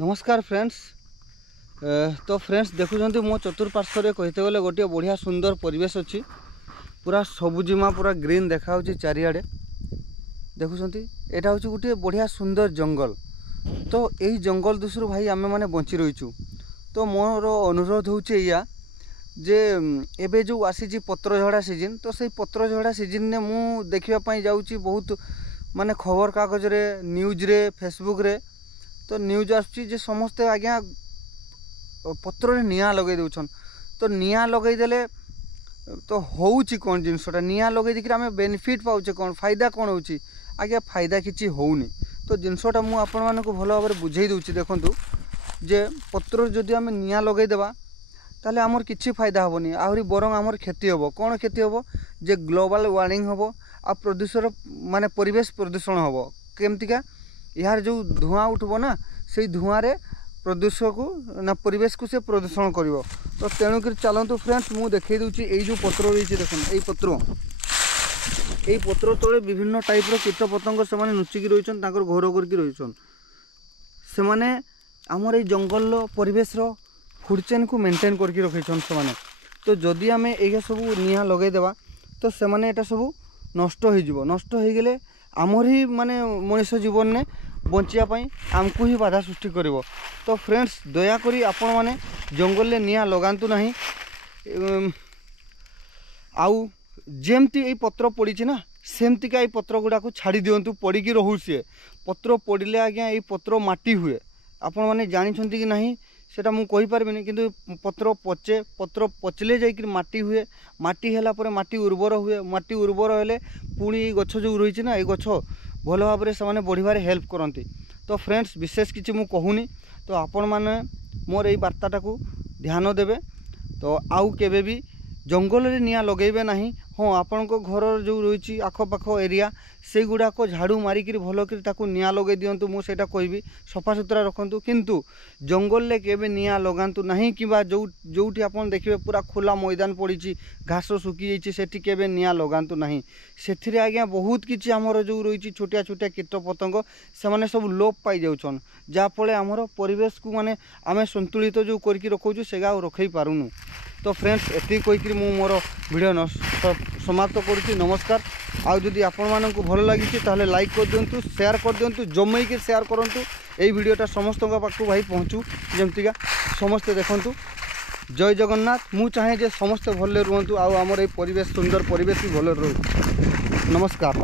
नमस्कार फ्रेंड्स। तो फ्रेंड्स देखुंत मो चतुर्पार्श्व कहते गले गोटे बढ़िया सुंदर परिवेश अच्छी पूरा सबुजिमा पूरा ग्रीन देखा चारिआडे देखुं यहाँ हूँ गोटे बढ़िया सुंदर जंगल। तो यही जंगल दृश्य भाई आमे मैंने बंची रहीचु। तो मोर अनुरोध होचे या जे एबे जो आसी पत्र झड़ा सीजन तो से पत्र झड़ा सीजन ने मु देखापी जाऊँगी बहुत माने खबर कागज रे न्यूज रे फेसबुक रे तो न्यूज आसुची समस्ते आज्ञा पत्र रे निया लगे दउछन। तो निया लगे देले तो होउची कौन जिनसटा निया लगे देखिए आम बेनिफिट पाउचे कौन फायदा कौन होउची आज्ञा फायदा किसी होउनी। तो जिनसटा मु आपण मानकु भल भाव बुझेई दउची देखंतु जे पत्र जदि आम निया लगे देबा ताले आमर किछि फायदा होबनी आहुरी बरং आमर क्षति होबो। कौन क्षति होबो जे ग्लोबल वार्मिंग होबो आ प्रदूषण माने परिवेश प्रदूषण होबो केमतिका यार जो धुआं उठबो ना से धुआं रे प्रदूषण को ना परिवेश को से प्रदूषण करिवो। तो तेणुक चलतु फ्रेंड्स मु देखई दूची एई जो पत्र रही देखो एई पत्र तले विभिन्न टाइप रो कीट पतंग से माने नुचिकी रहिछन ताकर घर करके रहिछन से माने हमर एई जंगल रो परिवेश रो फूड चेन को मेंटेन करके रखिछन से माने। तो जदि आमे एगा सब निया लगे देबा तो से माने एटा सब नष्ट हो जिवो। नष्ट हो गेले आमर ही माने मनुष्य जीवन ने बंचिया आमको ही बाधा सृष्टि करिवो। तो फ्रेंड्स दयाकोरी आपण माने जंगल ले निया लगांतु नहीं। आउ जेमती ए पत्र पड़ी ना सेमतिका ए पत्र गुड़ा को छाड़ी दिंतु पड़ी की रहू सी पत्र पड़े आज्ञा ये पत्र माटी हुए आपण माने जानी कि नहीं सेटा मु कहि पारबिनी किंतु पत्र पचे पत्र पचले जाइक माटी हुए माटी हैला परे माटी उर्वर हुए माटी उर्वर हेले पुणी गछ जो रही ना ये गछ भल भाव से माने बढ़िबार हेल्प करती। तो फ्रेंड्स विशेष किसी मु कहूनी तो आपण माने मोर ये वार्ताटा को ध्यान देवे। तो आउ केबे भी जंगल रे निया लगेबे नहीं। हाँ आपण को घर जो रही आखपाख एरिया से गुड़ाक झाड़ू मारिक भल कर निया लगे दिंतु मु सेटा कहबी सफा सुतरा रखंतु किंतु जंगल ले केबे निया लगांतु नहीं कि जोठी आपण देखिबे पूरा खुला मैदान पड़ी घास सुखी जाइए सेठी केबे निया लगांतु नहीं। सेथिरे आज्ञा बहुत किछि हमर जो रही छोटिया छोटिया कीट पतंग से माने सब लोप पाई जाउछन जाफले हमर परिवेश को माने आमे संतुलित जो करके रखौछु सेगा रखई पारुनु। तो फ्रेंड्स एति कहीकि मु मोर वीडियो समाप्त करुच्ची। नमस्कार। आउ जदि आपण मानकु भल लागिछि ताहले लाइक कर दियंतु शेयर कर दियंतु जम्मई के शेयर करंतु एई वीडियोटा समस्त पाखु भाई पहुँचू जमतिका समस्ते देखंतु। जय जगन्नाथ। मु चाहे जे समस्ते भले रुहंतु आउ हमर एई परिवेश सुंदर परिवेश भी भले रहू। नमस्कार।